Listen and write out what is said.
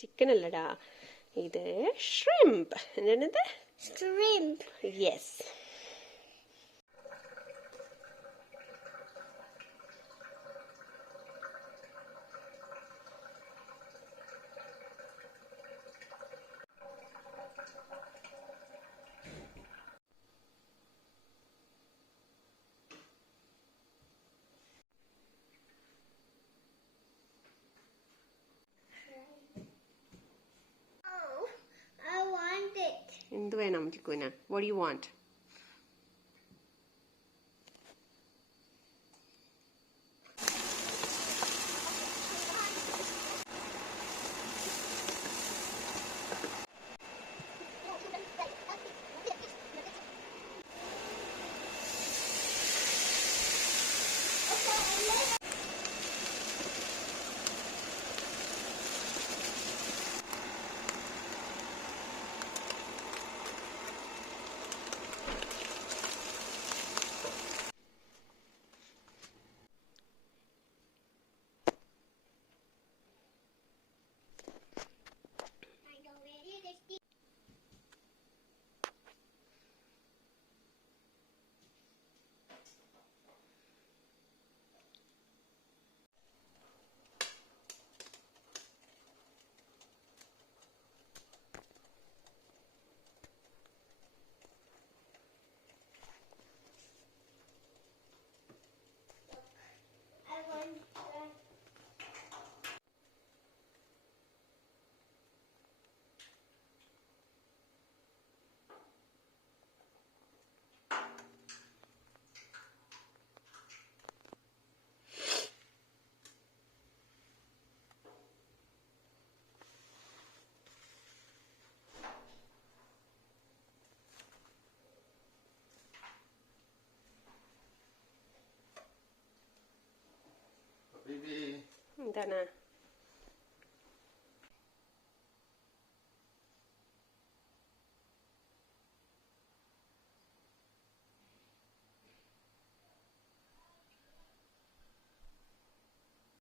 ചിക്കൻ അല്ലടാ, ഇത് ഷ്രിംപ്. എന്താണിത്? Shrimp. Yes. Oh, I want it. എന്ത് വേണം ചിക്കുവിന്? What do you want? I know where it is. I want that. Baby, എന്താണ്?